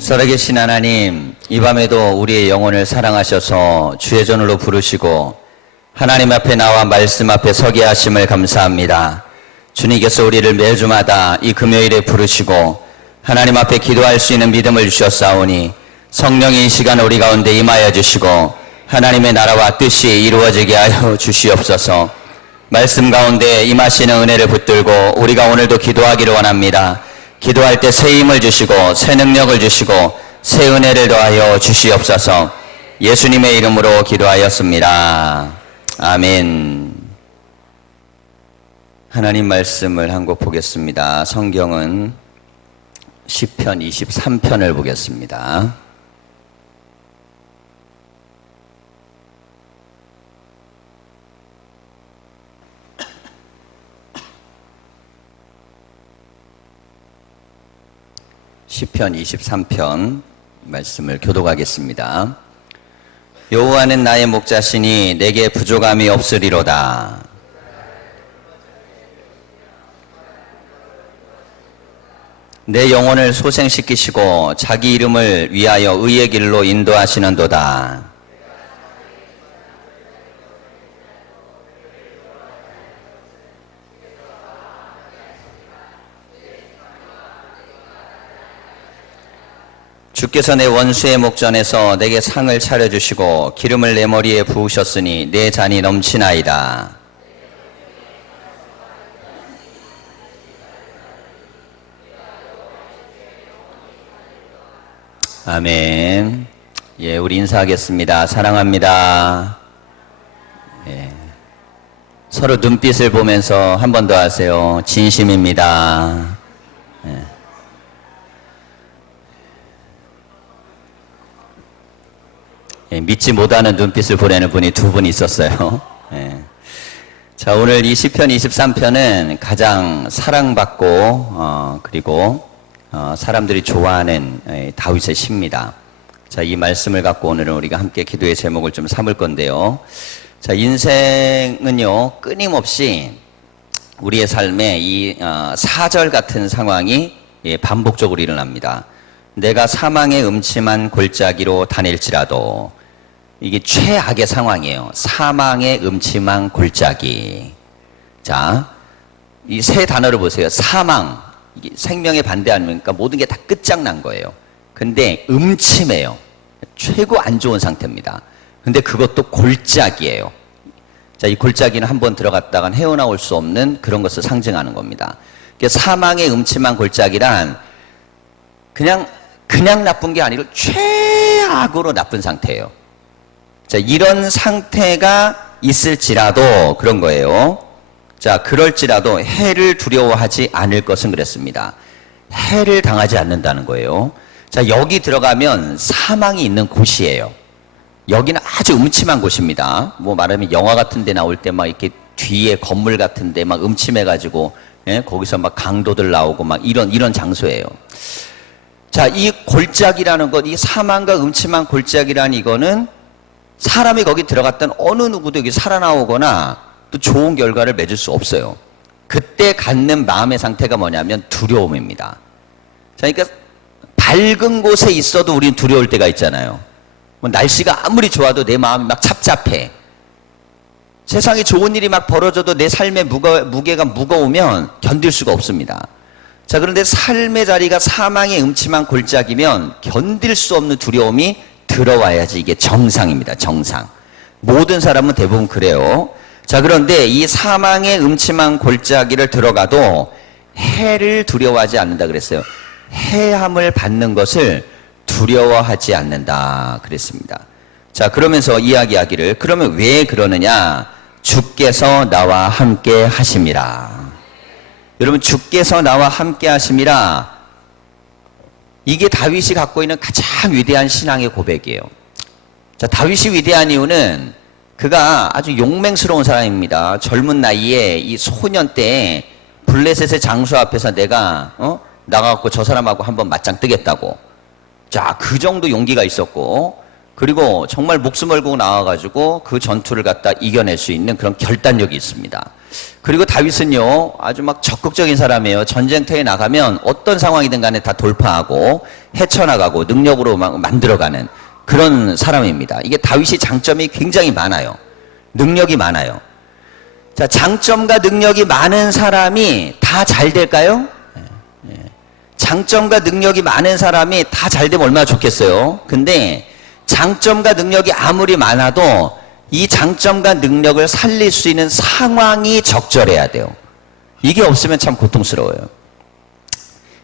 살아계신 하나님, 이 밤에도 우리의 영혼을 사랑하셔서 주의 전으로 부르시고 하나님 앞에 나와 말씀 앞에 서게 하심을 감사합니다. 주님께서 우리를 매주마다 이 금요일에 부르시고 하나님 앞에 기도할 수 있는 믿음을 주셨사오니 성령이 이 시간 우리 가운데 임하여 주시고 하나님의 나라와 뜻이 이루어지게 하여 주시옵소서. 말씀 가운데 임하시는 은혜를 붙들고 우리가 오늘도 기도하기를 원합니다. 기도할 때 새 힘을 주시고 새 능력을 주시고 새 은혜를 더하여 주시옵소서. 예수님의 이름으로 기도하였습니다. 아멘. 하나님 말씀을 한 곡 보겠습니다. 성경은 시편 23편을 보겠습니다. 시편 23편 말씀을 교독하겠습니다. 여호와는 나의 목자시니 내게 부족함이 없으리로다. 내 영혼을 소생시키시고 자기 이름을 위하여 의의 길로 인도하시는도다. 주께서 내 원수의 목전에서 내게 상을 차려주시고 기름을 내 머리에 부으셨으니 내 잔이 넘치나이다. 아멘. 예, 우리 인사하겠습니다. 사랑합니다. 예. 서로 눈빛을 보면서 한 번 더 하세요. 진심입니다. 예. 예, 믿지 못하는 눈빛을 보내는 분이 두 분 있었어요. 예. 자, 오늘 이 시편 23편은 가장 사랑받고 그리고 사람들이 좋아하는 다윗의 시입니다. 자, 이 말씀을 갖고 오늘은 우리가 함께 기도의 제목을 좀 삼을 건데요. 자, 인생은요 끊임없이 우리의 삶에 이 사절 같은 상황이 반복적으로 일어납니다. 내가 사망의 음침한 골짜기로 다닐지라도, 이게 최악의 상황이에요. 사망의 음침한 골짜기. 자, 이 세 단어를 보세요. 사망, 이게 생명의 반대 아닙니까? 모든 게 다 끝장난 거예요. 근데 음침해요. 최고 안 좋은 상태입니다. 근데 그것도 골짜기예요. 자, 이 골짜기는 한번 들어갔다간 헤어나올 수 없는 그런 것을 상징하는 겁니다. 사망의 음침한 골짜기란 그냥 나쁜 게 아니고 최악으로 나쁜 상태예요. 자, 이런 상태가 있을지라도 그런 거예요. 자, 그럴지라도 해를 두려워하지 않을 것은 그랬습니다. 해를 당하지 않는다는 거예요. 자, 여기 들어가면 사망이 있는 곳이에요. 여기는 아주 음침한 곳입니다. 뭐 말하면 영화 같은 데 나올 때 막 이렇게 뒤에 건물 같은 데 막 음침해가지고, 예? 거기서 막 강도들 나오고 막 이런 장소예요. 자, 이 골짜기라는 것, 이 사망과 음침한 골짜기라는 이거는 사람이 거기 들어갔던 어느 누구도 여기 살아나오거나 또 좋은 결과를 맺을 수 없어요. 그때 갖는 마음의 상태가 뭐냐면 두려움입니다. 자, 그러니까 밝은 곳에 있어도 우리는 두려울 때가 있잖아요. 뭐 날씨가 아무리 좋아도 내 마음이 막 착잡해. 세상에 좋은 일이 막 벌어져도 내 삶의 무게가 무거우면 견딜 수가 없습니다. 자, 그런데 삶의 자리가 사망의 음침한 골짜기면 견딜 수 없는 두려움이 들어와야지 이게 정상입니다. 정상. 모든 사람은 대부분 그래요. 자, 그런데 이 사망의 음침한 골짜기를 들어가도 해를 두려워하지 않는다 그랬어요. 해함을 받는 것을 두려워하지 않는다 그랬습니다. 자, 그러면서 이야기하기를, 그러면 왜 그러느냐? 주께서 나와 함께 하심이라. 여러분, 주께서 나와 함께 하심이라, 이게 다윗이 갖고 있는 가장 위대한 신앙의 고백이에요. 자, 다윗이 위대한 이유는 그가 아주 용맹스러운 사람입니다. 젊은 나이에 이 소년 때에 블레셋의 장수 앞에서 내가 나가갖고 저 사람하고 한번 맞짱 뜨겠다고. 자, 그 정도 용기가 있었고, 그리고 정말 목숨을 걸고 나와가지고 그 전투를 갖다 이겨낼 수 있는 그런 결단력이 있습니다. 그리고 다윗은요, 아주 막 적극적인 사람이에요. 전쟁터에 나가면 어떤 상황이든 간에 다 돌파하고 헤쳐나가고 능력으로 막 만들어가는 그런 사람입니다. 이게 다윗이 장점이 굉장히 많아요. 능력이 많아요. 자, 장점과 능력이 많은 사람이 다 잘 될까요? 장점과 능력이 많은 사람이 다 잘 되면 얼마나 좋겠어요. 근데 장점과 능력이 아무리 많아도 이 장점과 능력을 살릴 수 있는 상황이 적절해야 돼요. 이게 없으면 참 고통스러워요.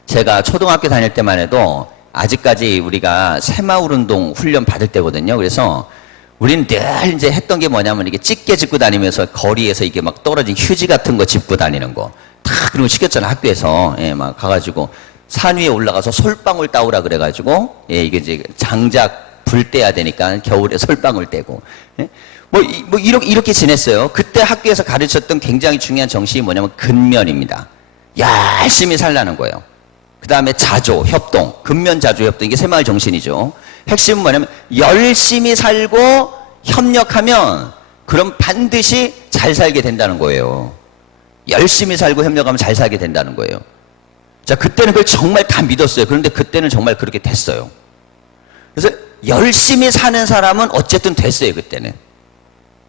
제가 초등학교 다닐 때만 해도 아직까지 우리가 새마을 운동 훈련 받을 때거든요. 그래서 우리는 늘 이제 했던 게 뭐냐면 이게 찌개 짚고 다니면서 거리에서 이게 막 떨어진 휴지 같은 거 짚고 다니는 거. 다 그런 거 시켰잖아, 학교에서. 예, 막 가가지고 산 위에 올라가서 솔방울 따오라 그래가지고, 예, 이게 이제 장작 불 떼야 되니까 겨울에 솔방울 떼고. 예? 이렇게 지냈어요. 그때 학교에서 가르쳤던 굉장히 중요한 정신이 뭐냐면 근면입니다. 열심히 살라는 거예요. 그 다음에 자조, 협동, 근면, 자조, 협동. 이게 새마을 정신이죠. 핵심은 뭐냐면 열심히 살고 협력하면 그럼 반드시 잘 살게 된다는 거예요. 열심히 살고 협력하면 잘 살게 된다는 거예요. 자, 그때는 그걸 정말 다 믿었어요. 그런데 그때는 정말 그렇게 됐어요. 그래서 열심히 사는 사람은 어쨌든 됐어요, 그때는.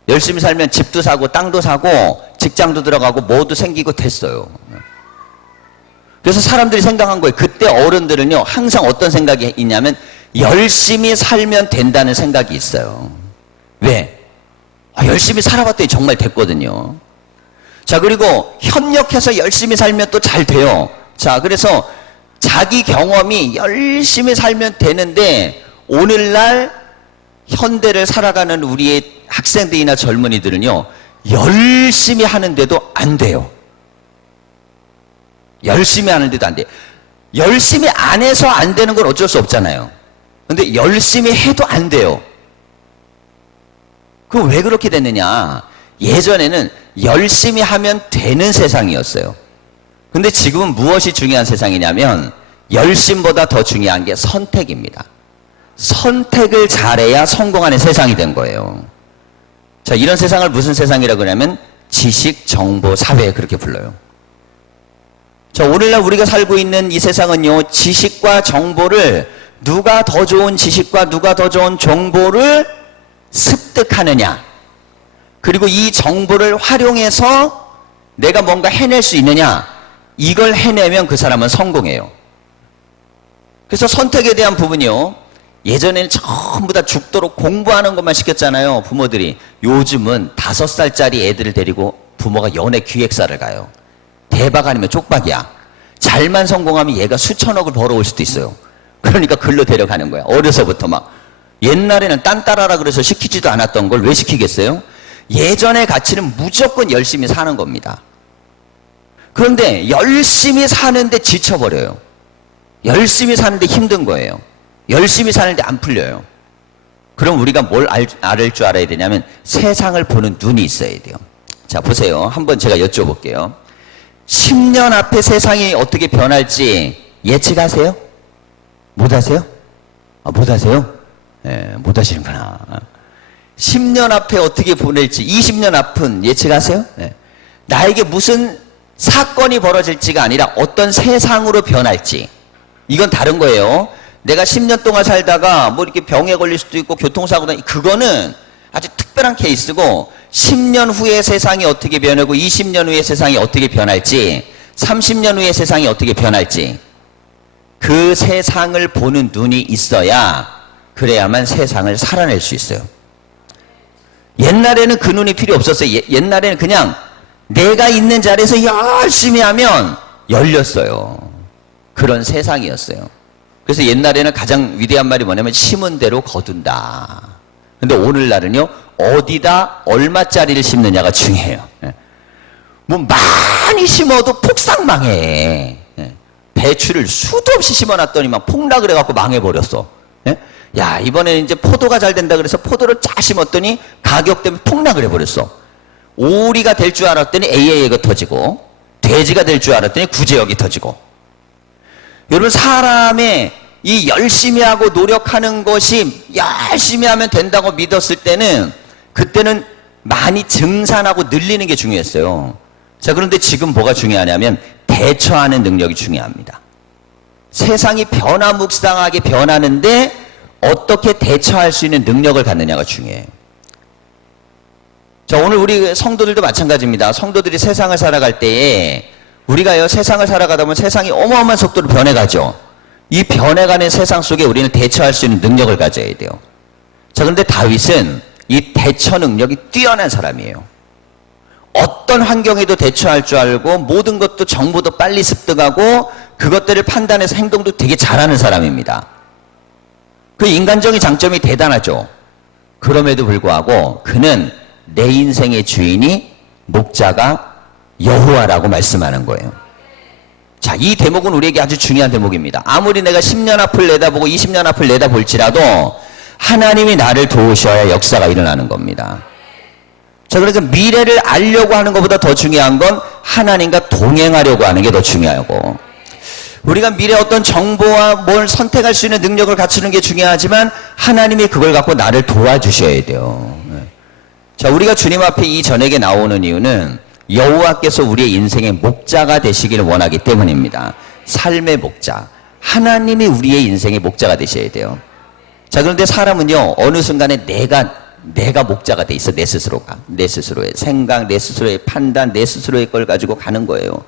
열심히 살면 집도 사고 땅도 사고 직장도 들어가고 뭐도 생기고 됐어요. 그래서 사람들이 생각한 거예요. 그때 어른들은요, 항상 어떤 생각이 있냐면 열심히 살면 된다는 생각이 있어요. 왜? 열심히 살아봤더니 정말 됐거든요. 자, 그리고 협력해서 열심히 살면 또 잘 돼요. 자, 그래서 자기 경험이 열심히 살면 되는데 오늘날 현대를 살아가는 우리의 학생들이나 젊은이들은요, 열심히 하는데도 안 돼요. 열심히 하는데도 안 돼요. 열심히 안 해서 안 되는 건 어쩔 수 없잖아요. 근데 열심히 해도 안 돼요. 그럼 왜 그렇게 됐느냐? 예전에는 열심히 하면 되는 세상이었어요. 근데 지금은 무엇이 중요한 세상이냐면 열심보다 더 중요한 게 선택입니다. 선택을 잘해야 성공하는 세상이 된 거예요. 자, 이런 세상을 무슨 세상이라고 하냐면 지식, 정보, 사회, 그렇게 불러요. 자, 오늘날 우리가 살고 있는 이 세상은요, 지식과 정보를, 누가 더 좋은 지식과 누가 더 좋은 정보를 습득하느냐, 그리고 이 정보를 활용해서 내가 뭔가 해낼 수 있느냐, 이걸 해내면 그 사람은 성공해요. 그래서 선택에 대한 부분이요, 예전에는 전부 다 죽도록 공부하는 것만 시켰잖아요, 부모들이. 요즘은 5살짜리 애들을 데리고 부모가 연애 기획사를 가요. 대박 아니면 쪽박이야. 잘만 성공하면 얘가 수천억을 벌어올 수도 있어요. 그러니까 글로 데려가는 거야. 어려서부터 막. 옛날에는 딴 따라라 그래서 시키지도 않았던 걸 왜 시키겠어요? 예전의 가치는 무조건 열심히 사는 겁니다. 그런데 열심히 사는데 지쳐버려요. 열심히 사는데 힘든 거예요. 열심히 사는데 안 풀려요. 그럼 우리가 뭘 알을 줄 알아야 되냐면 세상을 보는 눈이 있어야 돼요. 자, 보세요. 한번 제가 여쭤볼게요. 10년 앞에 세상이 어떻게 변할지 예측하세요? 못하세요? 못하세요? 예, 못하시는구나. 10년 앞에 어떻게 보낼지, 20년 앞은 예측하세요? 예. 나에게 무슨 사건이 벌어질지가 아니라 어떤 세상으로 변할지, 이건 다른 거예요. 내가 10년 동안 살다가 뭐 이렇게 병에 걸릴 수도 있고 교통사고도, 그거는 아주 특별한 케이스고, 10년 후에 세상이 어떻게 변하고 20년 후에 세상이 어떻게 변할지, 30년 후에 세상이 어떻게 변할지, 그 세상을 보는 눈이 있어야, 그래야만 세상을 살아낼 수 있어요. 옛날에는 그 눈이 필요 없었어요. 옛날에는 그냥 내가 있는 자리에서 열심히 하면 열렸어요. 그런 세상이었어요. 그래서 옛날에는 가장 위대한 말이 뭐냐면 심은 대로 거둔다. 근데 오늘날은요, 어디다 얼마짜리를 심느냐가 중요해요. 뭐 많이 심어도 폭삭 망해. 배추를 수도 없이 심어놨더니 막 폭락을 해갖고 망해버렸어. 야, 이번에 이제 포도가 잘 된다 그래서 포도를 쫙 심었더니 가격 때문에 폭락을 해버렸어. 오리가 될 줄 알았더니 AA가 터지고, 돼지가 될 줄 알았더니 구제역이 터지고. 여러분, 사람의 이 열심히 하고 노력하는 것이 열심히 하면 된다고 믿었을 때는, 그때는 많이 증산하고 늘리는 게 중요했어요. 자, 그런데 지금 뭐가 중요하냐면 대처하는 능력이 중요합니다. 세상이 변화무쌍하게 변하는데 어떻게 대처할 수 있는 능력을 갖느냐가 중요해요. 자, 오늘 우리 성도들도 마찬가지입니다. 성도들이 세상을 살아갈 때에 우리가요, 세상을 살아가다 보면 세상이 어마어마한 속도로 변해가죠. 이 변해가는 세상 속에 우리는 대처할 수 있는 능력을 가져야 돼요. 자, 그런데 다윗은 이 대처 능력이 뛰어난 사람이에요. 어떤 환경에도 대처할 줄 알고 모든 것도 정보도 빨리 습득하고 그것들을 판단해서 행동도 되게 잘하는 사람입니다. 그 인간적인 장점이 대단하죠. 그럼에도 불구하고 그는 내 인생의 주인이 목자가 여호와라고 말씀하는 거예요. 자, 이 대목은 우리에게 아주 중요한 대목입니다. 아무리 내가 10년 앞을 내다보고 20년 앞을 내다볼지라도 하나님이 나를 도우셔야 역사가 일어나는 겁니다. 자, 그러니까 미래를 알려고 하는 것보다 더 중요한 건 하나님과 동행하려고 하는 게 더 중요하고, 우리가 미래 어떤 정보와 뭘 선택할 수 있는 능력을 갖추는 게 중요하지만 하나님이 그걸 갖고 나를 도와주셔야 돼요. 자, 우리가 주님 앞에 이 전에게 나오는 이유는 여호와께서 우리의 인생의 목자가 되시기를 원하기 때문입니다. 삶의 목자, 하나님이 우리의 인생의 목자가 되셔야 돼요. 자, 그런데 사람은요, 어느 순간에 내가 목자가 돼 있어. 내 스스로가, 내 스스로의 생각, 내 스스로의 판단, 내 스스로의 걸 가지고 가는 거예요.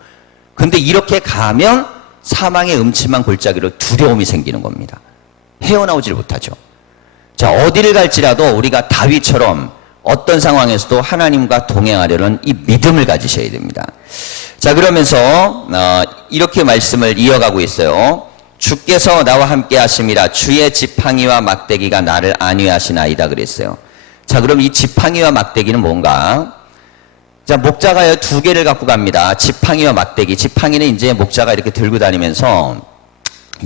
근데 이렇게 가면 사망의 음침한 골짜기로 두려움이 생기는 겁니다. 헤어나오질 못하죠. 자, 어디를 갈지라도 우리가 다윗처럼 어떤 상황에서도 하나님과 동행하려는 이 믿음을 가지셔야 됩니다. 자, 그러면서 이렇게 말씀을 이어가고 있어요. 주께서 나와 함께 하심이라 주의 지팡이와 막대기가 나를 안위하시나이다 그랬어요. 자, 그럼 이 지팡이와 막대기는 뭔가? 자, 목자가요, 두 개를 갖고 갑니다. 지팡이와 막대기. 지팡이는 이제 목자가 이렇게 들고 다니면서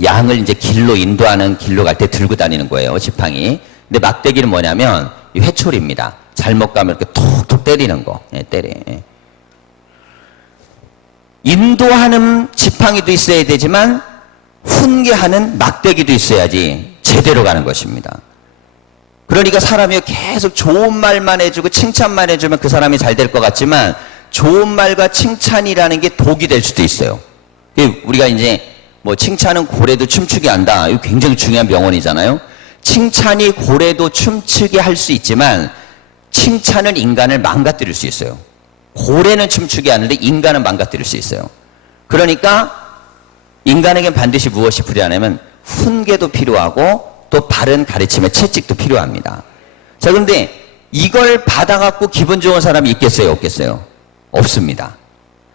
양을 이제 길로 인도하는 길로 갈 때 들고 다니는 거예요, 지팡이. 근데 막대기는 뭐냐면 이 회초리입니다. 잘못 가면 이렇게 톡톡 때리는 거. 때려. 인도하는 지팡이도 있어야 되지만 훈계하는 막대기도 있어야지 제대로 가는 것입니다. 그러니까 사람이 계속 좋은 말만 해주고 칭찬만 해주면 그 사람이 잘 될 것 같지만 좋은 말과 칭찬이라는 게 독이 될 수도 있어요. 우리가 이제 뭐 칭찬은 고래도 춤추게 한다. 이거 굉장히 중요한 명언이잖아요. 칭찬이 고래도 춤추게 할 수 있지만 칭찬은 인간을 망가뜨릴 수 있어요. 고래는 춤추게 하는데 인간은 망가뜨릴 수 있어요. 그러니까 인간에겐 반드시 무엇이 필요하냐면 훈계도 필요하고 또 바른 가르침의 채찍도 필요합니다. 자, 그런데 이걸 받아갖고 기분 좋은 사람이 있겠어요, 없겠어요? 없습니다.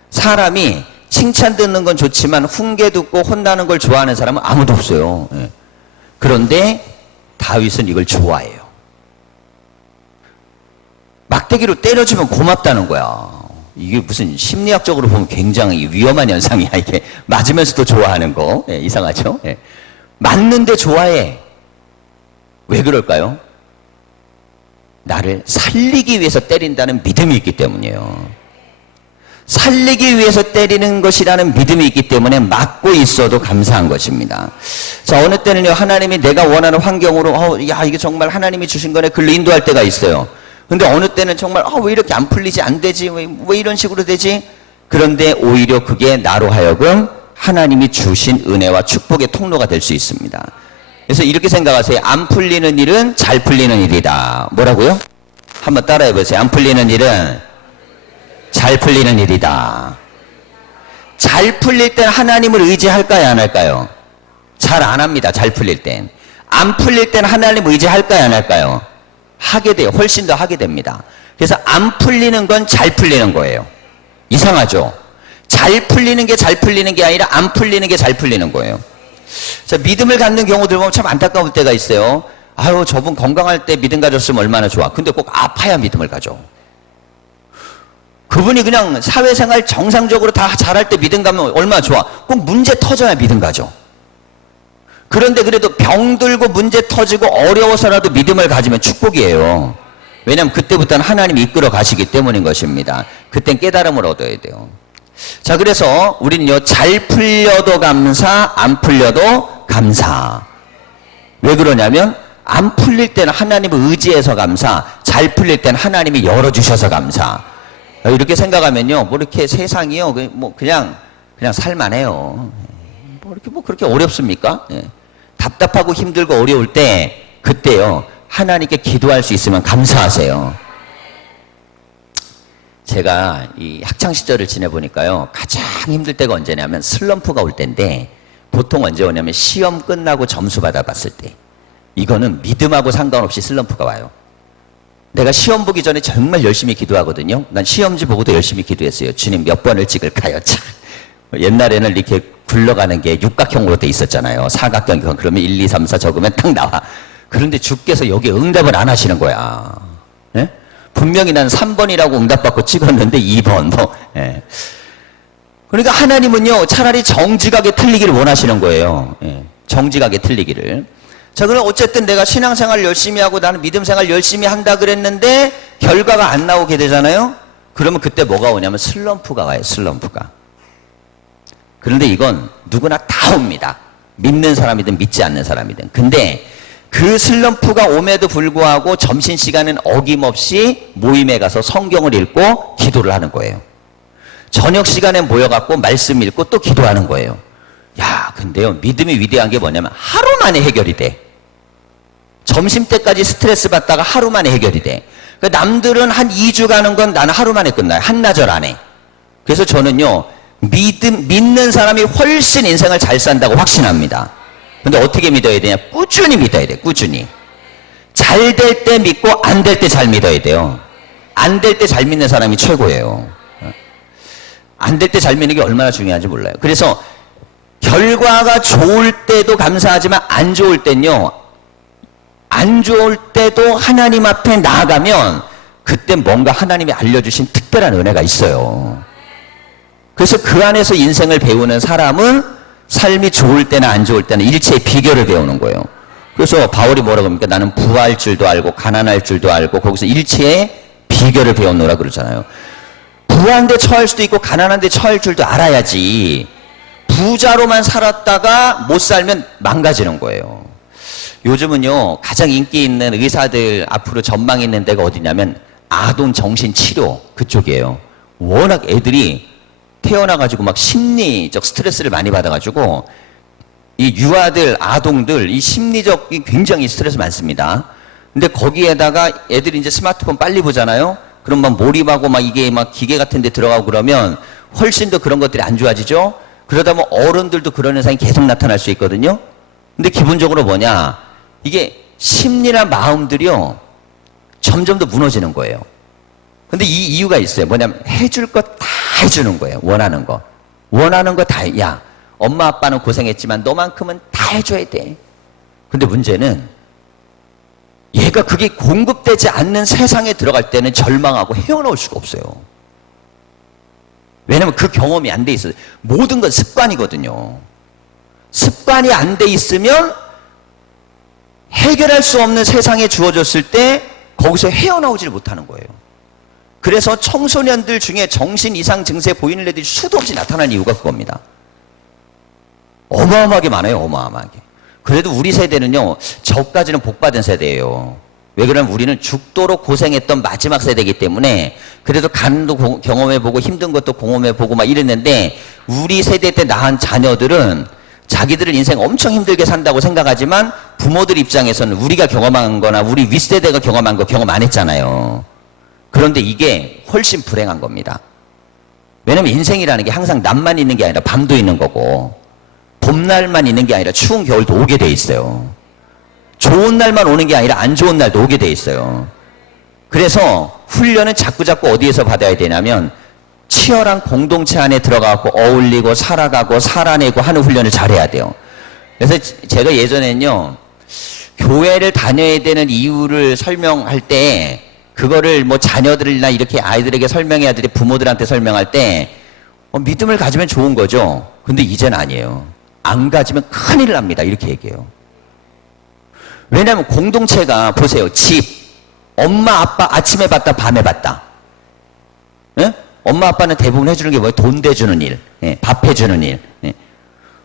사람이 칭찬 듣는 건 좋지만 훈계 듣고 혼나는 걸 좋아하는 사람은 아무도 없어요. 그런데 다윗은 이걸 좋아해요. 막대기로 때려주면 고맙다는 거야. 이게 무슨 심리학적으로 보면 굉장히 위험한 현상이야. 이게 맞으면서도 좋아하는 거. 이상하죠? 맞는데 좋아해. 왜 그럴까요? 나를 살리기 위해서 때린다는 믿음이 있기 때문이에요. 살리기 위해서 때리는 것이라는 믿음이 있기 때문에 맞고 있어도 감사한 것입니다. 자, 어느 때는요, 하나님이 내가 원하는 환경으로 야, 이게 정말 하나님이 주신 거네, 글로 인도할 때가 있어요. 근데 어느 때는 정말 왜 이렇게 안 풀리지, 안 되지, 왜 이런 식으로 되지? 그런데 오히려 그게 나로 하여금 하나님이 주신 은혜와 축복의 통로가 될 수 있습니다. 그래서 이렇게 생각하세요. 안 풀리는 일은 잘 풀리는 일이다. 뭐라고요? 한번 따라해 보세요. 안 풀리는 일은 잘 풀리는 일이다. 잘 풀릴 땐 하나님을 의지할까요, 안 할까요? 잘 안 합니다. 잘 풀릴 땐. 안 풀릴 땐 하나님 의지할까요, 안 할까요? 하게 돼요. 훨씬 더 하게 됩니다. 그래서 안 풀리는 건 잘 풀리는 거예요. 이상하죠? 잘 풀리는 게 잘 풀리는 게 아니라 안 풀리는 게 잘 풀리는 거예요. 자, 믿음을 갖는 경우들 보면 참 안타까울 때가 있어요. 아유, 저분 건강할 때 믿음 가졌으면 얼마나 좋아. 근데 꼭 아파야 믿음을 가져. 그분이 그냥 사회생활 정상적으로 다 잘할 때 믿음 가면 얼마나 좋아. 꼭 문제 터져야 믿음 가져. 그런데 그래도 병들고 문제 터지고 어려워서라도 믿음을 가지면 축복이에요. 왜냐하면 그때부터는 하나님이 이끌어 가시기 때문인 것입니다. 그땐 깨달음을 얻어야 돼요. 자, 그래서 우리는요, 잘 풀려도 감사, 안 풀려도 감사. 왜 그러냐면 안 풀릴 때는 하나님을 의지해서 감사, 잘 풀릴 때는 하나님이 열어주셔서 감사. 이렇게 생각하면요, 뭐 이렇게 세상이요, 그냥 살만해요. 뭐 이렇게 뭐 그렇게 어렵습니까? 예. 답답하고 힘들고 어려울 때, 그때요, 하나님께 기도할 수 있으면 감사하세요. 제가 이 학창 시절을 지내보니까요, 가장 힘들 때가 언제냐면 슬럼프가 올 때인데, 보통 언제 오냐면 시험 끝나고 점수 받아봤을 때, 이거는 믿음하고 상관없이 슬럼프가 와요. 내가 시험 보기 전에 정말 열심히 기도하거든요. 난 시험지 보고도 열심히 기도했어요. 주님 몇 번을 찍을까요? 참. 옛날에는 이렇게 굴러가는 게 육각형으로 돼 있었잖아요. 사각형, 그러면 1, 2, 3, 4 적으면 딱 나와. 그런데 주께서 여기 응답을 안 하시는 거야. 예? 분명히 난 3번이라고 응답받고 찍었는데 2번. 예. 그러니까 하나님은요, 차라리 정직하게 틀리기를 원하시는 거예요. 예. 정직하게 틀리기를. 자, 그럼 어쨌든 내가 신앙생활 열심히 하고 나는 믿음생활 열심히 한다 그랬는데 결과가 안 나오게 되잖아요. 그러면 그때 뭐가 오냐면 슬럼프가 와요. 슬럼프가. 그런데 이건 누구나 다 옵니다. 믿는 사람이든 믿지 않는 사람이든. 근데 그 슬럼프가 옴에도 불구하고 점심시간은 어김없이 모임에 가서 성경을 읽고 기도를 하는 거예요. 저녁 시간에 모여갖고 말씀 읽고 또 기도하는 거예요. 야, 근데요, 믿음이 위대한 게 뭐냐면 하루 만에 해결이 돼. 점심때까지 스트레스 받다가 하루 만에 해결이 돼. 그러니까 남들은 한 2주 가는 건 나는 하루 만에 끝나요. 한나절 안에. 그래서 저는요, 믿는 사람이 훨씬 인생을 잘 산다고 확신합니다. 근데 어떻게 믿어야 되냐? 꾸준히 믿어야 돼, 꾸준히. 잘 될 때 믿고 안 될 때 잘 믿어야 돼요. 안 될 때 잘 믿는 사람이 최고예요. 안 될 때 잘 믿는 게 얼마나 중요한지 몰라요. 그래서 결과가 좋을 때도 감사하지만 안 좋을 땐요, 안 좋을 때도 하나님 앞에 나아가면 그때 뭔가 하나님이 알려주신 특별한 은혜가 있어요. 그래서 그 안에서 인생을 배우는 사람은 삶이 좋을 때나 안 좋을 때는 일체의 비결을 배우는 거예요. 그래서 바울이 뭐라고 합니까? 나는 부할 줄도 알고 가난할 줄도 알고 거기서 일체의 비결을 배웠노라 그러잖아요. 부한 데 처할 수도 있고 가난한 데 처할 줄도 알아야지. 부자로만 살았다가 못 살면 망가지는 거예요. 요즘은요, 가장 인기 있는 의사들 앞으로 전망 있는 데가 어디냐면 아동 정신 치료 그쪽이에요. 워낙 애들이 태어나가지고 막 심리적 스트레스를 많이 받아가지고 이 유아들, 아동들 이 심리적이 굉장히 스트레스 많습니다. 근데 거기에다가 애들이 이제 스마트폰 빨리 보잖아요. 그럼 막 몰입하고 막 이게 막 기계 같은 데 들어가고 그러면 훨씬 더 그런 것들이 안 좋아지죠. 그러다 보면 어른들도 그런 현상이 계속 나타날 수 있거든요. 근데 기본적으로 뭐냐, 이게 심리나 마음들이요 점점 더 무너지는 거예요. 근데 이 이유가 있어요. 뭐냐면 해줄 것 다 해주는 거예요. 원하는 거 다. 야, 엄마 아빠는 고생했지만 너만큼은 다 해줘야 돼. 근데 문제는 얘가 그게 공급되지 않는 세상에 들어갈 때는 절망하고 헤어나올 수가 없어요. 왜냐면 그 경험이 안 돼 있어요. 모든 건 습관이거든요. 습관이 안 돼 있으면 해결할 수 없는 세상에 주어졌을 때 거기서 헤어나오질 못하는 거예요. 그래서 청소년들 중에 정신 이상 증세 보이는 애들이 수도 없이 나타나는 이유가 그겁니다. 어마어마하게 많아요. 어마어마하게. 그래도 우리 세대는요, 저까지는 복받은 세대예요. 왜 그러냐면 우리는 죽도록 고생했던 마지막 세대이기 때문에 그래도 가난도 경험해보고 힘든 것도 경험해보고 막 이랬는데, 우리 세대 때 낳은 자녀들은 자기들은 인생 엄청 힘들게 산다고 생각하지만 부모들 입장에서는 우리가 경험한 거나 우리 윗세대가 경험한 거 경험 안 했잖아요. 그런데 이게 훨씬 불행한 겁니다. 왜냐면 인생이라는 게 항상 낮만 있는 게 아니라 밤도 있는 거고, 봄날만 있는 게 아니라 추운 겨울도 오게 돼 있어요. 좋은 날만 오는 게 아니라 안 좋은 날도 오게 돼 있어요. 그래서 훈련은 자꾸자꾸 어디에서 받아야 되냐면 치열한 공동체 안에 들어가고 어울리고 살아가고 살아내고 하는 훈련을 잘해야 돼요. 그래서 제가 예전에는요, 교회를 다녀야 되는 이유를 설명할 때 그거를 뭐 자녀들이나 이렇게 아이들에게 설명해야 돼, 부모들한테 설명할 때 믿음을 가지면 좋은 거죠. 근데 이제는 아니에요. 안 가지면 큰일 납니다. 이렇게 얘기해요. 왜냐하면 공동체가 보세요. 집, 엄마 아빠 아침에 봤다 밤에 봤다. 예? 엄마 아빠는 대부분 해주는 게 뭐예요? 돈 대주는 일, 예, 밥 해주는 일. 예.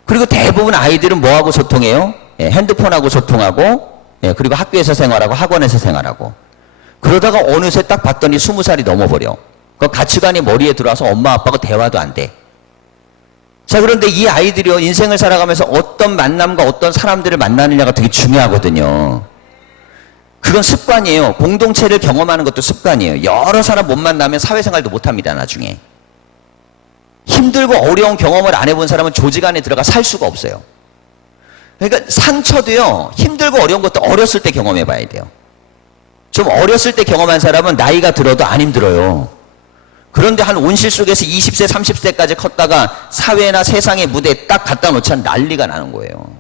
그리고 대부분 아이들은 뭐하고 소통해요? 예, 핸드폰하고 소통하고, 예, 그리고 학교에서 생활하고 학원에서 생활하고. 그러다가 어느새 딱 봤더니 20살이 넘어버려. 그 가치관이 머리에 들어와서 엄마 아빠가 대화도 안 돼. 자, 그런데 이 아이들이요, 인생을 살아가면서 어떤 만남과 어떤 사람들을 만나느냐가 되게 중요하거든요. 그건 습관이에요. 공동체를 경험하는 것도 습관이에요. 여러 사람 못 만나면 사회생활도 못합니다, 나중에. 힘들고 어려운 경험을 안 해본 사람은 조직 안에 들어가 살 수가 없어요. 그러니까 상처도요, 힘들고 어려운 것도 어렸을 때 경험해 봐야 돼요. 좀 어렸을 때 경험한 사람은 나이가 들어도 안 힘들어요. 그런데 한 온실 속에서 20세, 30세까지 컸다가 사회나 세상의 무대에 딱 갖다 놓자 난리가 나는 거예요.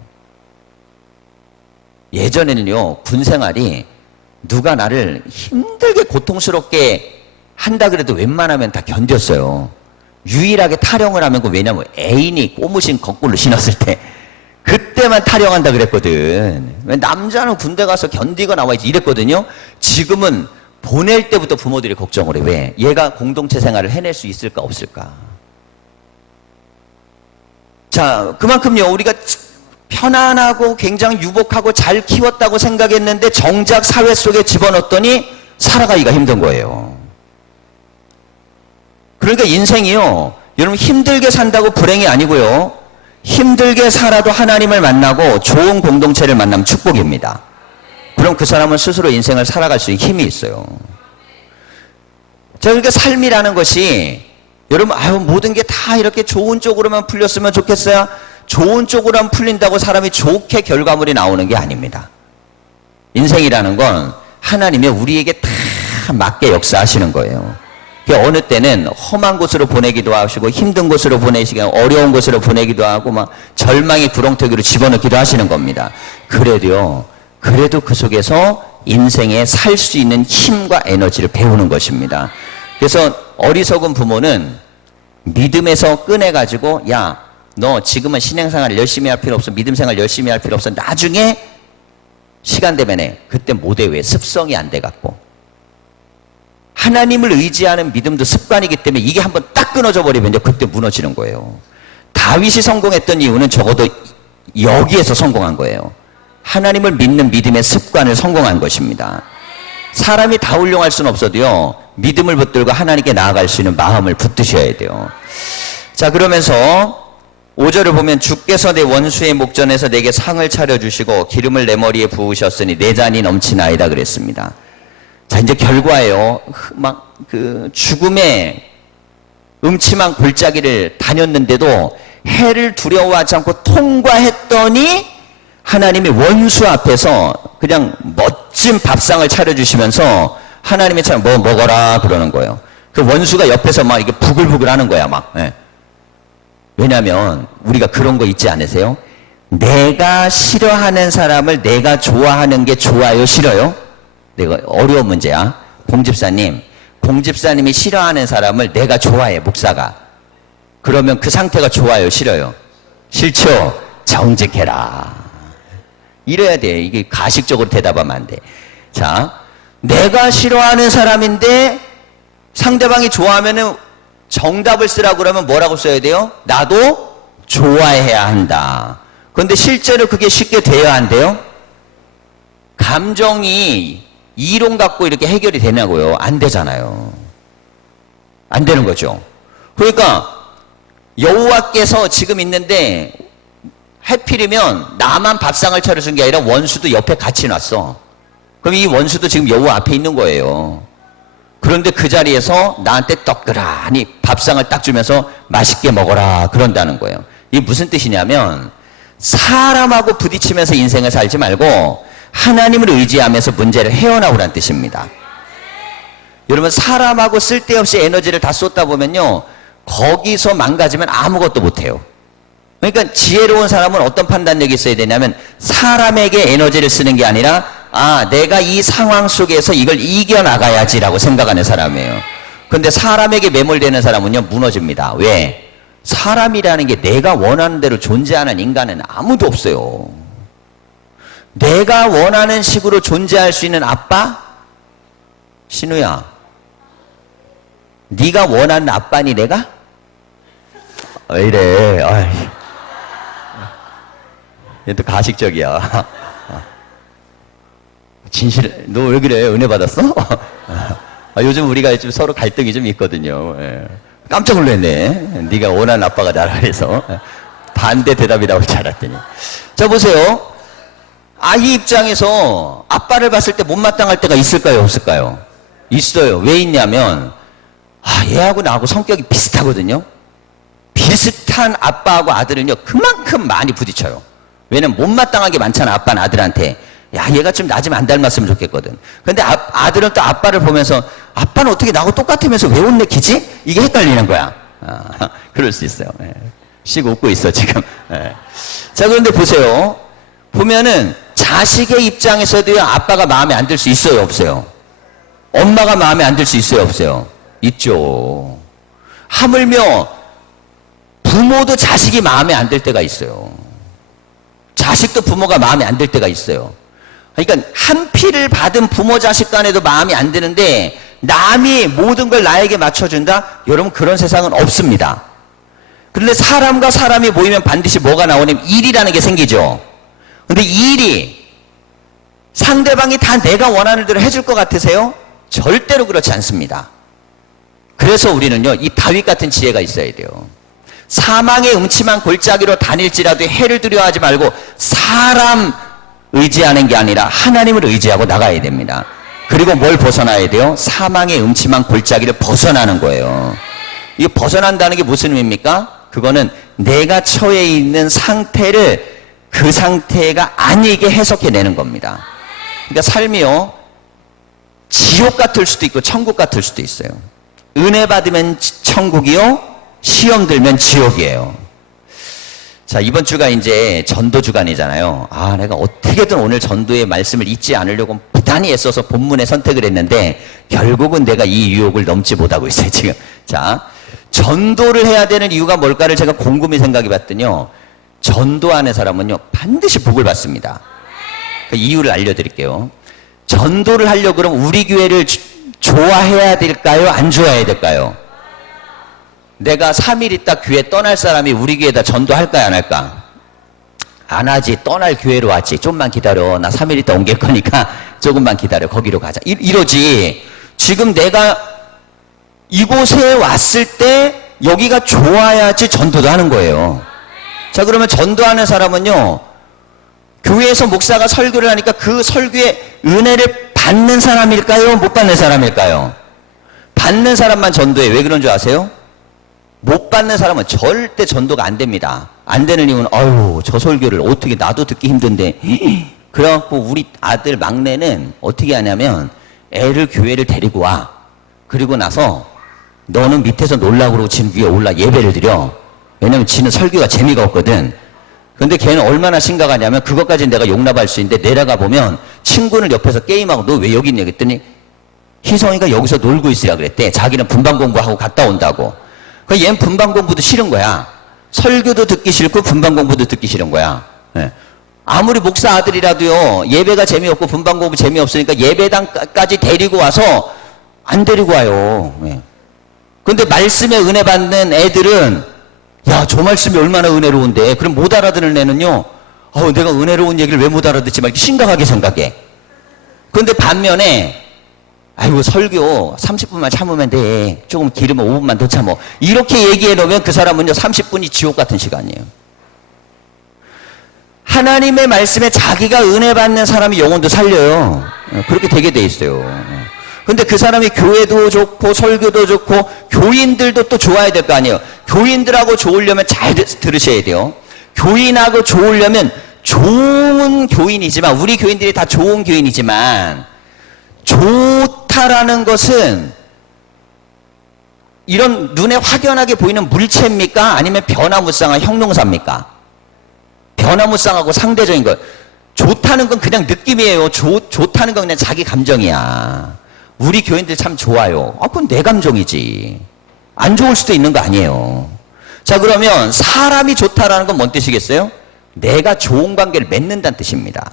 예전에는요, 군 생활이 누가 나를 힘들게 고통스럽게 한다 그래도 웬만하면 다 견뎠어요. 유일하게 타령을 하면 왜냐면 애인이 꼬무신 거꾸로 신었을 때 그때만 타령한다 그랬거든. 남자는 군대 가서 견디고 나와야지 이랬거든요. 지금은 보낼 때부터 부모들이 걱정을 해. 왜? 얘가 공동체 생활을 해낼 수 있을까 없을까. 자, 그만큼요, 우리가 편안하고 굉장히 유복하고 잘 키웠다고 생각했는데 정작 사회 속에 집어넣었더니 살아가기가 힘든 거예요. 그러니까 인생이요, 여러분 힘들게 산다고 불행이 아니고요, 힘들게 살아도 하나님을 만나고 좋은 공동체를 만나면 축복입니다. 그럼 그 사람은 스스로 인생을 살아갈 수 있는 힘이 있어요. 자, 그러니까 삶이라는 것이 여러분, 모든 게 다 이렇게 좋은 쪽으로만 풀렸으면 좋겠어요. 좋은 쪽으로만 풀린다고 사람이 좋게 결과물이 나오는 게 아닙니다. 인생이라는 건 하나님이 우리에게 다 맞게 역사하시는 거예요. 어느 때는 험한 곳으로 보내기도 하시고 힘든 곳으로 보내시고 어려운 곳으로 보내기도 하고 막 절망의 구렁텅이로 집어넣기도 하시는 겁니다. 그래도 그 속에서 인생에 살 수 있는 힘과 에너지를 배우는 것입니다. 그래서 어리석은 부모는 믿음에서 꺼내가지고, 야, 너 지금은 신앙생활 열심히 할 필요 없어. 믿음생활 열심히 할 필요 없어. 나중에 시간 되면 해. 그때 못해. 왜? 습성이 안 돼갖고. 하나님을 의지하는 믿음도 습관이기 때문에 이게 한번 딱 끊어져 버리면 이제 그때 무너지는 거예요. 다윗이 성공했던 이유는 적어도 여기에서 성공한 거예요. 하나님을 믿는 믿음의 습관을 성공한 것입니다. 사람이 다 훌륭할 수는 없어도요, 믿음을 붙들고 하나님께 나아갈 수 있는 마음을 붙드셔야 돼요. 자, 그러면서 5절을 보면 주께서 내 원수의 목전에서 내게 상을 차려주시고 기름을 내 머리에 부으셨으니 내 잔이 넘치나이다 그랬습니다. 자, 이제 결과예요. 막 죽음의 음침한 골짜기를 다녔는데도 해를 두려워하지 않고 통과했더니 하나님이 원수 앞에서 그냥 멋진 밥상을 차려주시면서 하나님의 참 뭐 먹어라 그러는 거예요. 그 원수가 옆에서 막 이게 부글부글 하는 거야, 막. 예. 왜냐면 우리가 그런 거 있지 않으세요? 내가 싫어하는 사람을 내가 좋아하는 게 좋아요, 싫어요? 내가 어려운 문제야. 공집사님이 싫어하는 사람을 내가 좋아해, 목사가. 그러면 그 상태가 좋아요, 싫어요? 싫죠? 정직해라. 이래야 돼. 이게 가식적으로 대답하면 안 돼. 자, 내가 싫어하는 사람인데 상대방이 좋아하면은 정답을 쓰라고 그러면 뭐라고 써야 돼요? 나도 좋아해야 한다. 그런데 실제로 그게 쉽게 돼야 안 돼요? 감정이 이론 갖고 이렇게 해결이 되냐고요? 안 되잖아요. 안 되는 거죠. 그러니까 여호와께서 지금 있는데 하필이면 나만 밥상을 차려준 게 아니라 원수도 옆에 같이 놨어. 그럼 이 원수도 지금 여호와 앞에 있는 거예요. 그런데 그 자리에서 나한테 떡그라니 밥상을 딱 주면서 맛있게 먹어라 그런다는 거예요. 이게 무슨 뜻이냐면 사람하고 부딪히면서 인생을 살지 말고 하나님을 의지하면서 문제를 헤어나오라는 뜻입니다. 여러분, 사람하고 쓸데없이 에너지를 다 쏟다 보면요, 거기서 망가지면 아무것도 못해요. 그러니까 지혜로운 사람은 어떤 판단력이 있어야 되냐면 사람에게 에너지를 쓰는 게 아니라 내가 이 상황 속에서 이걸 이겨나가야지라고 생각하는 사람이에요. 그런데 사람에게 매몰되는 사람은요, 무너집니다. 왜? 사람이라는 게 내가 원하는 대로 존재하는 인간은 아무도 없어요. 내가 원하는 식으로 존재할 수 있는 아빠? 신우야, 네가 원하는 아빠니 내가? 왜 이래? 얘 또 가식적이야. 진실, 너 왜 그래? 은혜 받았어? 요즘 우리가 좀 서로 갈등이 좀 있거든요. 예. 깜짝 놀랐네. 네가 원하는 아빠가 나라 그래서 반대 대답이 나올 줄 알았더니. 자, 보세요. 아이 입장에서 아빠를 봤을 때 못마땅할 때가 있을까요, 없을까요? 있어요. 왜 있냐면 얘하고 나하고 성격이 비슷하거든요. 비슷한 아빠하고 아들은요, 그만큼 많이 부딪혀요. 왜냐면 못마땅하게 많잖아, 아빠는 아들한테. 야, 얘가 좀 나 좀 안 닮았으면 좋겠거든. 근데 아들은 또 아빠를 보면서 아빠는 어떻게 나하고 똑같으면서 왜 못 내키지? 이게 헷갈리는 거야. 그럴 수 있어요. 예. 씩 웃고 있어, 지금. 예. 자, 그런데 보세요. 보면은 자식의 입장에서도요, 아빠가 마음에 안 들 수 있어요, 없어요? 엄마가 마음에 안 들 수 있어요, 없어요? 있죠. 하물며 부모도 자식이 마음에 안 들 때가 있어요. 자식도 부모가 마음에 안 들 때가 있어요. 그러니까 한 피를 받은 부모 자식 간에도 마음이 안 드는데 남이 모든 걸 나에게 맞춰준다? 여러분, 그런 세상은 없습니다. 그런데 사람과 사람이 모이면 반드시 뭐가 나오냐면 일이라는 게 생기죠. 근데 이 일이 상대방이 다 내가 원하는 대로 해줄 것 같으세요? 절대로 그렇지 않습니다. 그래서 우리는요, 이 다윗 같은 지혜가 있어야 돼요. 사망의 음침한 골짜기로 다닐지라도 해를 두려워하지 말고 사람 의지하는 게 아니라 하나님을 의지하고 나가야 됩니다. 그리고 뭘 벗어나야 돼요? 사망의 음침한 골짜기를 벗어나는 거예요. 이게 벗어난다는 게 무슨 의미입니까? 그거는 내가 처해 있는 상태를 그 상태가 아니게 해석해내는 겁니다. 그러니까 삶이요, 지옥 같을 수도 있고 천국 같을 수도 있어요. 은혜 받으면 천국이요, 시험 들면 지옥이에요. 자, 이번 주가 이제 전도 주간이잖아요. 내가 어떻게든 오늘 전도의 말씀을 잊지 않으려고 부단히 애써서 본문에 선택을 했는데 결국은 내가 이 유혹을 넘지 못하고 있어요, 지금. 자, 전도를 해야 되는 이유가 뭘까를 제가 곰곰이 생각해 봤더니요, 전도하는 사람은요, 반드시 복을 받습니다. 그 이유를 알려드릴게요. 전도를 하려고 그러면 우리 교회를 좋아해야 될까요? 안 좋아해야 될까요? 내가 3일 있다 교회 떠날 사람이 우리 교회에다 전도할까요, 안 할까? 안 하지. 떠날 교회로 왔지. 좀만 기다려. 나 3일 있다 옮길 거니까 조금만 기다려. 거기로 가자. 이러지. 지금 내가 이곳에 왔을 때 여기가 좋아야지 전도도 하는 거예요. 자, 그러면 전도하는 사람은요, 교회에서 목사가 설교를 하니까 그 설교에 은혜를 받는 사람일까요? 못 받는 사람일까요? 받는 사람만 전도해. 왜 그런 줄 아세요? 못 받는 사람은 절대 전도가 안 됩니다. 안 되는 이유는 저 설교를 어떻게 나도 듣기 힘든데. 그래갖고 우리 아들 막내는 어떻게 하냐면 애를 교회를 데리고 와. 그리고 나서 너는 밑에서 놀라고 그러고 지는 위에 올라 예배를 드려. 왜냐면 지는 설교가 재미가 없거든. 근데 걔는 얼마나 심각하냐면 그것까지 내가 용납할 수 있는데 내려가 보면 친구는 옆에서 게임하고 너 왜 여기 있냐 그랬더니 희성이가 여기서 놀고 있으라 그랬대. 자기는 분반 공부하고 갔다 온다고. 그 얘는 분반 공부도 싫은 거야. 설교도 듣기 싫고 분반 공부도 듣기 싫은 거야. 네. 아무리 목사 아들이라도요, 예배가 재미없고 분반 공부 재미없으니까 예배당까지 데리고 와서 안 데리고 와요. 네. 근데 말씀에 은혜 받는 애들은 야, 저 말씀이 얼마나 은혜로운데. 그럼 못 알아듣는 애는요, 내가 은혜로운 얘기를 왜 못 알아듣지 막 심각하게 생각해. 그런데 반면에 아이고, 설교 30분만 참으면 돼. 조금 길으면 5분만 더 참어. 이렇게 얘기해 놓으면 그 사람은요, 30분이 지옥 같은 시간이에요. 하나님의 말씀에 자기가 은혜 받는 사람이 영혼도 살려요. 그렇게 되게 돼 있어요. 근데 그 사람이 교회도 좋고 설교도 좋고 교인들도 또 좋아야 될 거 아니에요. 교인들하고 좋으려면 잘 들으셔야 돼요. 교인하고 좋으려면 좋은 교인이지만, 우리 교인들이 다 좋은 교인이지만, 좋다라는 것은 이런 눈에 확연하게 보이는 물체입니까? 아니면 변화무쌍한 형용사입니까? 변화무쌍하고 상대적인 것. 좋다는 건 그냥 느낌이에요. 좋다는 건 그냥 자기 감정이야. 우리 교인들 참 좋아요. 그건 내 감정이지. 안 좋을 수도 있는 거 아니에요. 자, 그러면 사람이 좋다라는 건 뭔 뜻이겠어요? 내가 좋은 관계를 맺는다는 뜻입니다.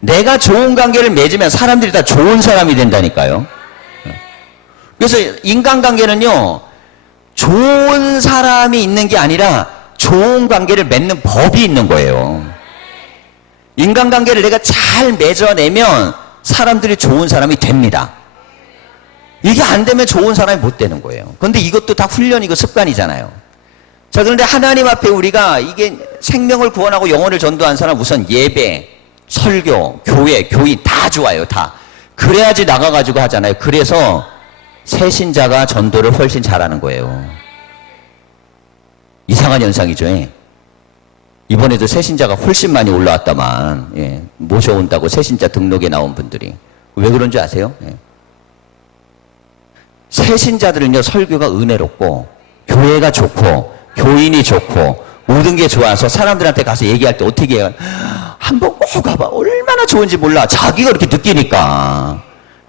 내가 좋은 관계를 맺으면 사람들이 다 좋은 사람이 된다니까요. 그래서 인간관계는요, 좋은 사람이 있는 게 아니라 좋은 관계를 맺는 법이 있는 거예요. 인간관계를 내가 잘 맺어내면 사람들이 좋은 사람이 됩니다. 이게 안 되면 좋은 사람이 못 되는 거예요. 그런데 이것도 다 훈련이고 습관이잖아요. 자, 그런데 하나님 앞에 우리가 이게 생명을 구원하고 영혼을 전도한 사람 우선 예배, 설교, 교회, 교인 다 좋아요. 다. 그래야지 나가가지고 하잖아요. 그래서 새신자가 전도를 훨씬 잘하는 거예요. 이상한 현상이죠. 이번에도 새신자가 훨씬 많이 올라왔다만, 예, 모셔온다고 새신자 등록에 나온 분들이. 왜 그런지 아세요? 예. 새신자들은요, 설교가 은혜롭고, 교회가 좋고, 교인이 좋고, 모든 게 좋아서 사람들한테 가서 얘기할 때 어떻게 해요? 한번 꼭 가봐. 얼마나 좋은지 몰라. 자기가 그렇게 느끼니까.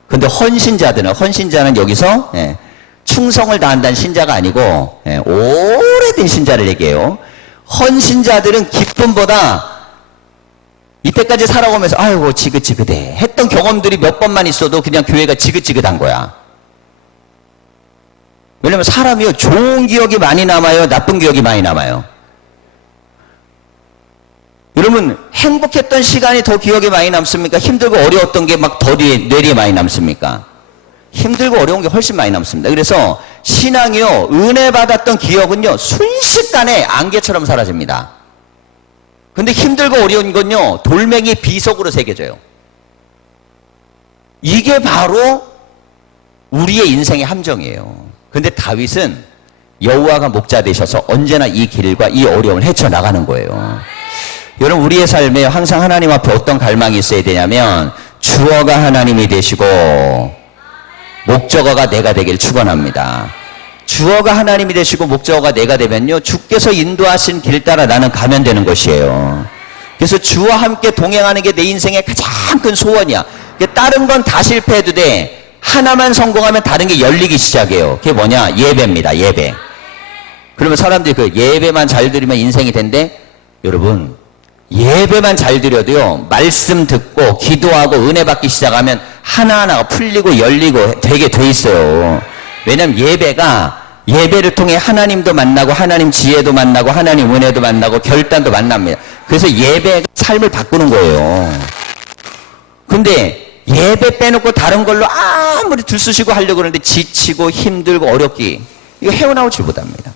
근데 헌신자는 여기서, 예, 충성을 다한다는 신자가 아니고, 예, 오래된 신자를 얘기해요. 헌신자들은 기쁨보다 이때까지 살아오면서 아이고 지긋지긋해 했던 경험들이 몇 번만 있어도 그냥 교회가 지긋지긋한 거야. 왜냐면 사람이요, 좋은 기억이 많이 남아요, 나쁜 기억이 많이 남아요. 여러분, 행복했던 시간이 더 기억에 많이 남습니까? 힘들고 어려웠던 게 막 더 뇌리에 많이 남습니까? 힘들고 어려운 게 훨씬 많이 남습니다. 그래서 신앙이요, 은혜 받았던 기억은요, 순식간에 안개처럼 사라집니다. 근데 힘들고 어려운 건요, 돌멩이 비석으로 새겨져요. 이게 바로 우리의 인생의 함정이에요. 근데 다윗은 여호와가 목자 되셔서 언제나 이 길과 이 어려움을 헤쳐나가는 거예요. 여러분, 우리의 삶에 항상 하나님 앞에 어떤 갈망이 있어야 되냐면, 주어가 하나님이 되시고 목적어가 내가 되길 축원합니다. 주어가 하나님이 되시고 목적어가 내가 되면요, 주께서 인도하신 길 따라 나는 가면 되는 것이에요. 그래서 주와 함께 동행하는 게 내 인생의 가장 큰 소원이야. 다른 건 다 실패해도 돼. 하나만 성공하면 다른 게 열리기 시작해요. 그게 뭐냐? 예배입니다. 예배. 그러면 사람들이 그 예배만 잘 드리면 인생이 된대. 여러분, 예배만 잘 드려도요, 말씀 듣고 기도하고 은혜 받기 시작하면 하나하나가 풀리고 열리고 되게 돼 있어요. 왜냐면 예배를 통해 하나님도 만나고 하나님 지혜도 만나고 하나님 은혜도 만나고 결단도 만납니다. 그래서 예배가 삶을 바꾸는 거예요. 근데 예배 빼놓고 다른 걸로 아무리 들쑤시고 하려고 그러는데 지치고 힘들고 어렵기, 이거 헤어나올 줄 못합니다.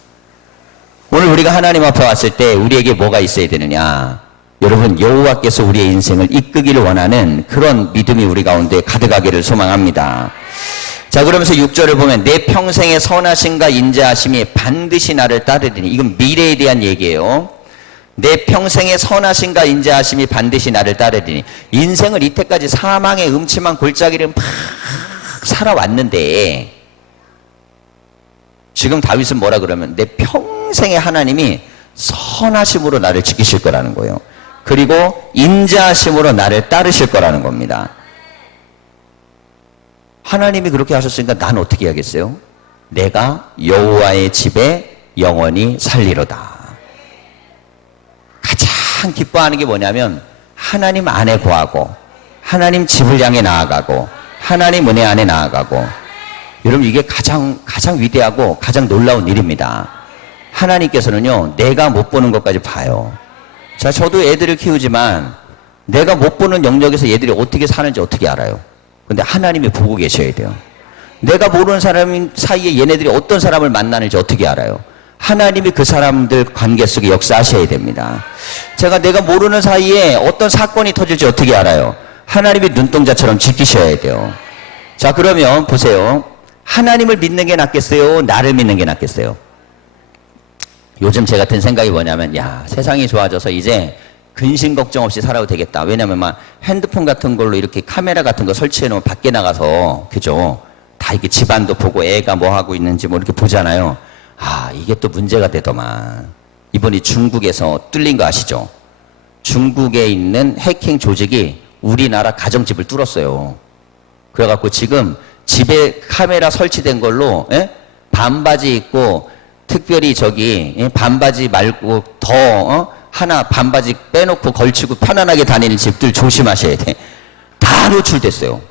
오늘 우리가 하나님 앞에 왔을 때 우리에게 뭐가 있어야 되느냐? 여러분, 여호와께서 우리의 인생을 이끄기를 원하는 그런 믿음이 우리 가운데 가득하기를 소망합니다. 자, 그러면서 6절을 보면 내 평생의 선하심과 인자하심이 반드시 나를 따르리니, 이건 미래에 대한 얘기예요. 내 평생의 선하심과 인자하심이 반드시 나를 따르리니, 인생을 이때까지 사망의 음침한 골짜기를 막 살아왔는데 지금 다윗은 뭐라 그러면 내 평생의 하나님이 선하심으로 나를 지키실 거라는 거예요. 그리고 인자하심으로 나를 따르실 거라는 겁니다. 하나님이 그렇게 하셨으니까 난 어떻게 해야겠어요? 내가 여호와의 집에 영원히 살리로다. 가장 기뻐하는 게 뭐냐면 하나님 안에 거하고 하나님 집을 향해 나아가고 하나님 은혜 안에 나아가고. 여러분, 이게 가장 위대하고 가장 놀라운 일입니다. 하나님께서는요, 내가 못 보는 것까지 봐요. 자, 저도 애들을 키우지만 내가 못 보는 영역에서 얘들이 어떻게 사는지 어떻게 알아요? 근데 하나님이 보고 계셔야 돼요. 내가 모르는 사람 사이에 얘네들이 어떤 사람을 만나는지 어떻게 알아요? 하나님이 그 사람들 관계 속에 역사하셔야 됩니다. 내가 모르는 사이에 어떤 사건이 터질지 어떻게 알아요? 하나님이 눈동자처럼 지키셔야 돼요. 자, 그러면 보세요. 하나님을 믿는 게 낫겠어요? 나를 믿는 게 낫겠어요? 요즘 제 같은 생각이 뭐냐면, 야, 세상이 좋아져서 이제 근심 걱정 없이 살아도 되겠다. 왜냐면 막 핸드폰 같은 걸로 이렇게 카메라 같은 거 설치해 놓으면 밖에 나가서, 그죠? 다 이렇게 집안도 보고 애가 뭐 하고 있는지 뭐 이렇게 보잖아요. 아, 이게 또 문제가 되더만. 이번에 중국에서 뚫린 거 아시죠? 중국에 있는 해킹 조직이 우리나라 가정집을 뚫었어요. 그래갖고 지금 집에 카메라 설치된 걸로, 예? 반바지 입고 특별히 반바지 말고 더 하나 반바지 빼놓고 걸치고 편안하게 다니는 집들 조심하셔야 돼. 다 노출됐어요.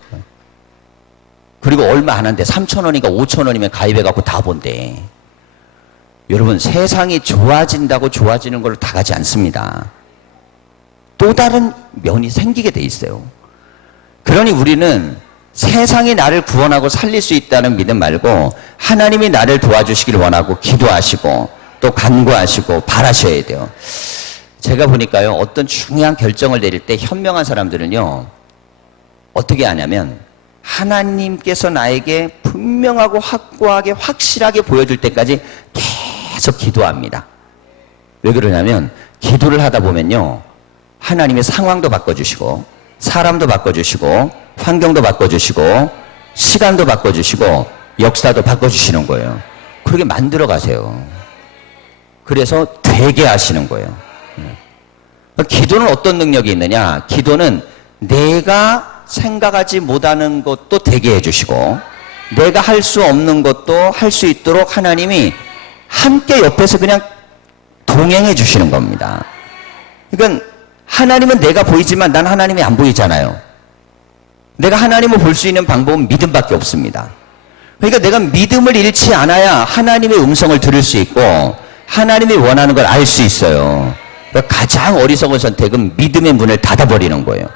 그리고 얼마 안 한대. 3,000원인가 5,000원이면 가입해갖고 다 본대. 여러분, 세상이 좋아진다고 좋아지는 걸로 다 가지 않습니다. 또 다른 면이 생기게 돼 있어요. 그러니 우리는 세상이 나를 구원하고 살릴 수 있다는 믿음 말고 하나님이 나를 도와주시길 원하고 기도하시고 또 간구하시고 바라셔야 돼요. 제가 보니까요, 어떤 중요한 결정을 내릴 때 현명한 사람들은요, 어떻게 하냐면 하나님께서 나에게 분명하고 확고하게 확실하게 보여줄 때까지 계속 기도합니다. 왜 그러냐면 기도를 하다 보면요, 하나님의 상황도 바꿔주시고 사람도 바꿔주시고 환경도 바꿔주시고 시간도 바꿔주시고 역사도 바꿔주시는 거예요. 그렇게 만들어 가세요. 그래서 되게 하시는 거예요. 기도는 어떤 능력이 있느냐? 기도는 내가 생각하지 못하는 것도 되게 해주시고 내가 할 수 없는 것도 할 수 있도록 하나님이 함께 옆에서 그냥 동행해 주시는 겁니다. 그러니까 하나님은 내가 보이지만 난 하나님이 안 보이잖아요. 내가 하나님을 볼 수 있는 방법은 믿음밖에 없습니다. 그러니까 내가 믿음을 잃지 않아야 하나님의 음성을 들을 수 있고 하나님이 원하는 걸 알 수 있어요. 그러니까 가장 어리석은 선택은 믿음의 문을 닫아버리는 거예요.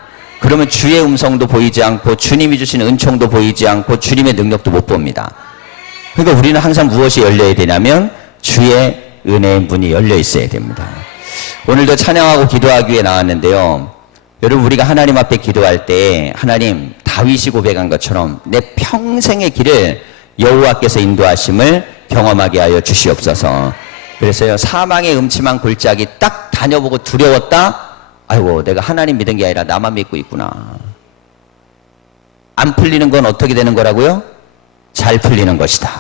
그러면 주의 음성도 보이지 않고 주님이 주신 은총도 보이지 않고 주님의 능력도 못 봅니다. 그러니까 우리는 항상 무엇이 열려야 되냐면 주의 은혜의 문이 열려 있어야 됩니다. 오늘도 찬양하고 기도하기 위해 나왔는데요. 여러분, 우리가 하나님 앞에 기도할 때 하나님, 다윗이 고백한 것처럼 내 평생의 길을 여호와께서 인도하심을 경험하게 하여 주시옵소서. 그래서요, 사망의 음침한 골짜기 딱 다녀보고 두려웠다? 아이고, 내가 하나님 믿은 게 아니라 나만 믿고 있구나. 안 풀리는 건 어떻게 되는 거라고요? 잘 풀리는 것이다.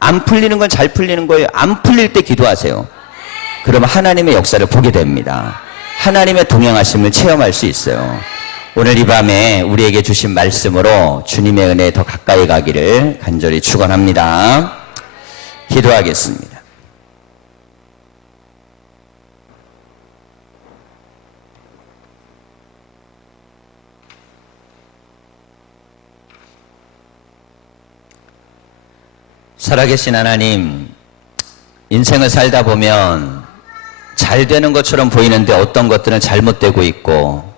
안 풀리는 건 잘 풀리는 거예요. 안 풀릴 때 기도하세요. 그러면 하나님의 역사를 보게 됩니다. 하나님의 동행하심을 체험할 수 있어요. 오늘 이 밤에 우리에게 주신 말씀으로 주님의 은혜에 더 가까이 가기를 간절히 축원합니다. 기도하겠습니다. 살아계신 하나님, 인생을 살다 보면 잘 되는 것처럼 보이는데 어떤 것들은 잘못되고 있고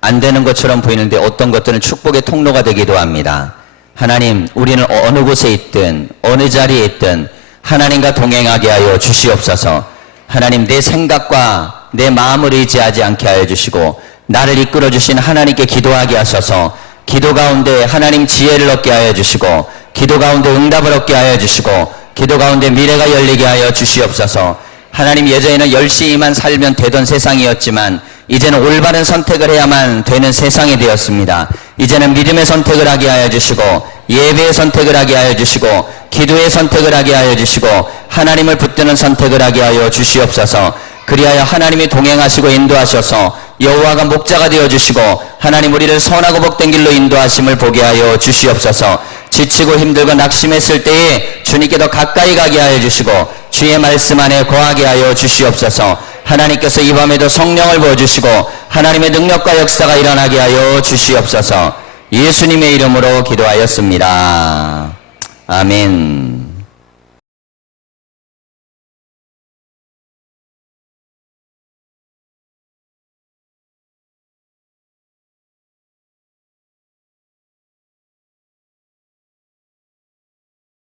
안 되는 것처럼 보이는데 어떤 것들은 축복의 통로가 되기도 합니다. 하나님, 우리는 어느 곳에 있든 어느 자리에 있든 하나님과 동행하게 하여 주시옵소서. 하나님, 내 생각과 내 마음을 의지하지 않게 하여 주시고 나를 이끌어 주신 하나님께 기도하게 하셔서 기도 가운데 하나님 지혜를 얻게 하여 주시고 기도 가운데 응답을 얻게 하여 주시고 기도 가운데 미래가 열리게 하여 주시옵소서. 하나님, 예전에는 열심히만 살면 되던 세상이었지만 이제는 올바른 선택을 해야만 되는 세상이 되었습니다. 이제는 믿음의 선택을 하게 하여 주시고 예배의 선택을 하게 하여 주시고 기도의 선택을 하게 하여 주시고 하나님을 붙드는 선택을 하게 하여 주시옵소서. 그리하여 하나님이 동행하시고 인도하셔서 여호와가 목자가 되어주시고 하나님, 우리를 선하고 복된 길로 인도하심을 보게 하여 주시옵소서. 지치고 힘들고 낙심했을 때에 주님께 더 가까이 가게 하여 주시고 주의 말씀 안에 거하게 하여 주시옵소서. 하나님께서 이 밤에도 성령을 부어주시고 하나님의 능력과 역사가 일어나게 하여 주시옵소서. 예수님의 이름으로 기도하였습니다. 아멘.